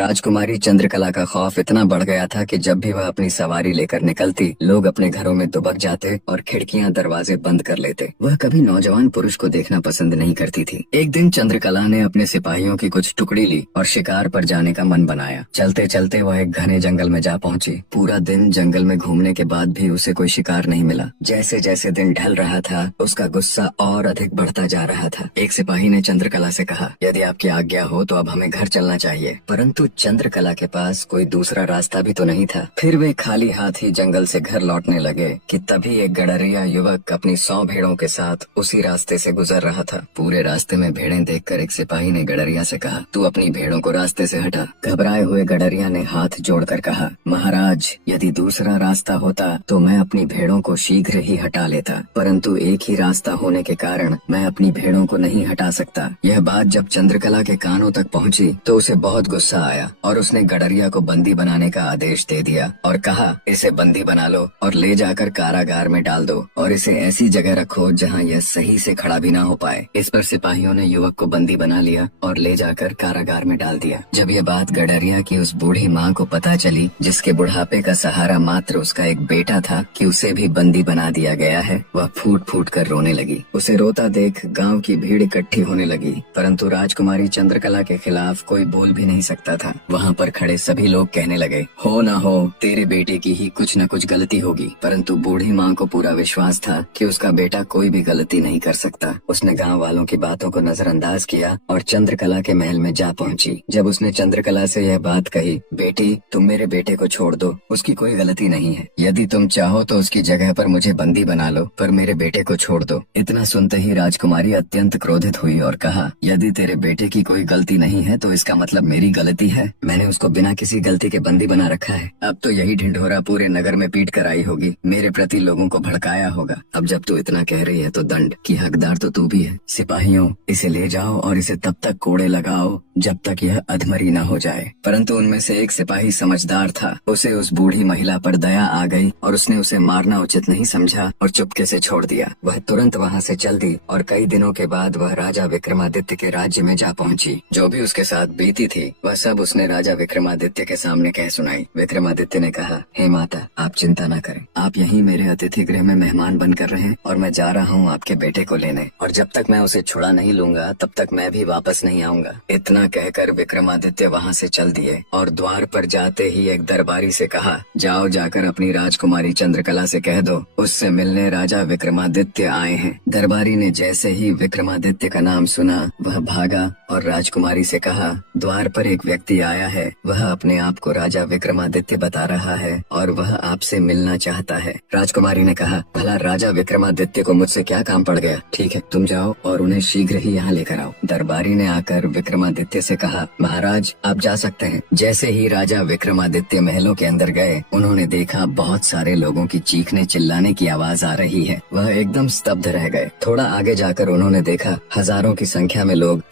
राजकुमारी चंद्रकला का खौफ इतना बढ़ गया था कि जब भी वह अपनी सवारी लेकर निकलती, लोग अपने घरों में दुबक जाते और खिड़कियां दरवाजे बंद कर लेते। वह कभी नौजवान पुरुष को देखना पसंद नहीं करती थी। एक दिन चंद्रकला ने अपने सिपाहियों की कुछ टुकड़ी ली और शिकार पर जाने का मन बनाया। चलते चलते वह एक घने जंगल में जा पहुंची। पूरा दिन जंगल में घूमने के बाद भी उसे कोई शिकार नहीं मिला। जैसे जैसे दिन ढल रहा था, उसका गुस्सा और अधिक बढ़ता जा रहा था। एक सिपाही ने चंद्रकला से कहा, यदि आपकी आज्ञा हो तो अब हमें घर चलना चाहिए। परंतु चंद्रकला के पास कोई दूसरा रास्ता भी तो नहीं था। फिर वे खाली हाथ ही जंगल से घर लौटने लगे कि तभी एक गडरिया युवक अपनी 100 भेड़ों के साथ उसी रास्ते से गुजर रहा था। पूरे रास्ते में भेड़ें देखकर एक सिपाही ने गडरिया से कहा, तू अपनी भेड़ों को रास्ते से हटा। घबराए हुए गडरिया ने हाथ जोड़कर कहा, महाराज, यदि दूसरा रास्ता होता तो मैं अपनी भेड़ों को शीघ्र ही हटा लेता, परंतु एक ही रास्ता होने के कारण मैं अपनी भेड़ों को नहीं हटा सकता। यह बात जब चंद्रकला के कानों तक पहुंची तो उसे बहुत गुस्सा आया और उसने गडरिया को बंदी बनाने का आदेश दे दिया और कहा, इसे बंदी बना लो और ले जाकर कारागार में डाल दो और इसे ऐसी जगह रखो जहां यह सही से खड़ा भी ना हो पाए। इस पर सिपाहियों ने युवक को बंदी बना लिया और ले जाकर कारागार में डाल दिया। जब यह बात गडरिया की उस बूढ़ी माँ को पता चली, जिसके बुढ़ापे का सहारा मात्र उसका एक बेटा था, कि उसे भी बंदी बना दिया गया है, वह फूट फूट कर रोने लगी। उसे रोता देख गाँव की भीड़ इकट्ठी होने लगी, परंतु राजकुमारी चंद्रकला के खिलाफ कोई बोल भी नहीं सकता था। वहाँ पर खड़े सभी लोग कहने लगे, हो ना हो, तेरे बेटे की ही कुछ न कुछ गलती होगी। परंतु बूढ़ी माँ को पूरा विश्वास था कि उसका बेटा कोई भी गलती नहीं कर सकता। उसने गांव वालों की बातों को नजरअंदाज किया और चंद्रकला के महल में जा पहुंची। जब उसने चंद्रकला से यह बात कही, बेटी, तुम मेरे बेटे को छोड़ दो, उसकी कोई गलती नहीं है। यदि तुम चाहो तो उसकी जगह पर मुझे बंदी बना लो, पर मेरे बेटे को छोड़ दो। इतना सुनते ही राजकुमारी अत्यंत क्रोधित हुई और कहा, यदि तेरे बेटे की कोई गलती नहीं है तो इसका मतलब मेरी गलती है। मैंने उसको बिना किसी गलती के बंदी बना रखा है। अब तो यही ढिंढोरा पूरे नगर में पीट कर आई होगी, मेरे प्रति लोगों को भड़काया होगा। अब जब तू इतना कह रही है तो दंड की हकदार तो तू भी है। सिपाहियों, इसे ले जाओ और इसे तब तक कोड़े लगाओ जब तक यह अधमरी न हो जाए। परंतु उनमें से एक सिपाही समझदार था। उसे उस बूढ़ी महिला पर दया आ गई और उसने उसे मारना उचित नहीं समझा और चुपके से छोड़ दिया। वह तुरंत वहाँ से चल दी और कई दिनों के बाद वह राजा विक्रमादित्य के राज्य में जा पहुंची। जो भी उसके साथ बीती थी वह सब उसने राजा विक्रमादित्य के सामने कह सुनाई। विक्रमादित्य ने कहा, हे माता, आप चिंता न करें, आप यहीं मेरे अतिथि गृह में मेहमान बनकर रहें और मैं जा रहा हूँ आपके बेटे को लेने, और जब तक मैं उसे छुड़ा नहीं लूंगा तब तक मैं भी वापस नहीं आऊंगा। इतना कहकर विक्रमादित्य वहाँ से चल दिए और द्वार पर जाते ही एक दरबारी से कहा, जाओ जाकर अपनी राजकुमारी चंद्रकला से कह दो उससे मिलने राजा विक्रमादित्य आए हैं। दरबारी ने जैसे ही विक्रमादित्य का नाम सुना वह भागा और राजकुमारी से कहा, द्वार पर एक व्यक्ति आया है, वह अपने आप को राजा विक्रमादित्य बता रहा है और वह आपसे मिलना चाहता है। राजकुमारी ने कहा, भला राजा विक्रमादित्य को मुझसे क्या काम पड़ गया? ठीक है, तुम जाओ और उन्हें शीघ्र ही यहाँ लेकर आओ। दरबारी ने आकर विक्रमादित्य से कहा, महाराज, आप जा सकते हैं। जैसे ही राजा विक्रमादित्य महलों के अंदर गए, उन्होंने देखा बहुत सारे लोगों की चीखने चिल्लाने की आवाज आ रही है। वह एकदम स्तब्ध रह गए। थोड़ा आगे जाकर उन्होंने देखा हजारों की संख्या में लोग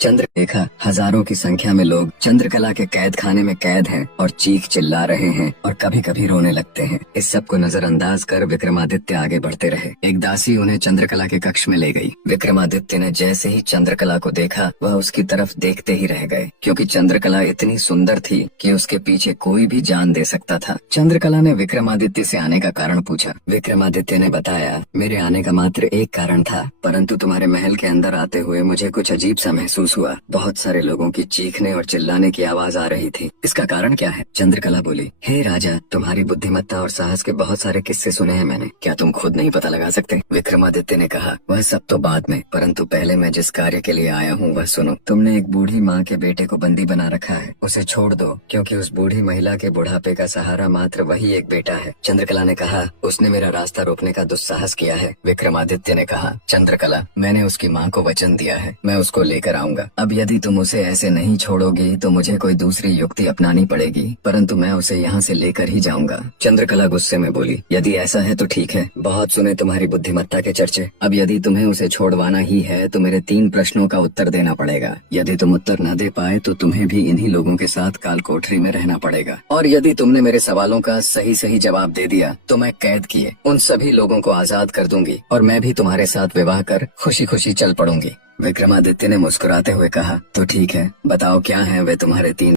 चंद्रकला के कैद खाने में कैद हैं और चीख चिल्ला रहे हैं और कभी कभी रोने लगते हैं। इस सब को नजरअंदाज कर विक्रमादित्य आगे बढ़ते रहे। एक दासी उन्हें चंद्रकला के कक्ष में ले गई। विक्रमादित्य ने जैसे ही चंद्रकला को देखा वह उसकी तरफ देखते ही रह गए, क्योंकि चंद्रकला इतनी सुंदर थी कि उसके पीछे कोई भी जान दे सकता था। चंद्रकला ने विक्रमादित्य से आने का कारण पूछा। विक्रमादित्य ने बताया, मेरे आने का मात्र एक कारण था, परंतु तुम्हारे महल के अंदर आते हुए मुझे कुछ अजीब सा महसूस हुआ। बहुत सारे लोगों की चीखने और चिल्लाने की आवाज आ रही थी। इसका कारण क्या है? चंद्रकला बोली, हे राजा, तुम्हारी बुद्धिमत्ता और साहस के बहुत सारे किस्से सुने हैं मैंने, क्या तुम खुद नहीं पता लगा सकते? विक्रमादित्य ने कहा, वह सब तो बाद में, परंतु पहले मैं जिस कार्य के लिए आया हूँ वह सुनो। तुमने एक बूढ़ी माँ के बेटे को बंदी बना रखा है, उसे छोड़ दो, क्योंकि उस बूढ़ी महिला के बुढ़ापे का सहारा मात्र वही एक बेटा है। चंद्रकला ने कहा, उसने मेरा रास्ता रोकने का दुस्साहस किया है। विक्रमादित्य ने कहा, चंद्रकला, मैंने उसकी माँ को वचन दिया है, मैं उसको लेकर आऊंगा। अब यदि तुम उसे ऐसे नहीं छोड़ोगी तो मुझे कोई दूसरी युक्ति अपनानी पड़ेगी, परंतु मैं उसे यहाँ से लेकर ही जाऊंगा। चंद्रकला गुस्से में बोली, यदि ऐसा है तो ठीक है, बहुत सुने तुम्हारी बुद्धिमत्ता के चर्चे। अब यदि तुम्हें उसे छोड़वाना ही है तो मेरे 3 प्रश्नों का उत्तर देना पड़ेगा। यदि तुम उत्तर न दे पाए तो तुम्हें भी इन्हीं लोगों के साथ काल कोठरी में रहना पड़ेगा, और यदि तुमने मेरे सवालों का सही सही जवाब दे दिया तो मैं कैद किए उन सभी लोगों को आजाद कर दूंगी और मैं भी तुम्हारे साथ विवाह कर खुशी खुशी चल पड़ूंगी। विक्रमादित्य ने मुस्कुराते हुए कहा, तो ठीक है, बताओ क्या है वे तुम्हारे 3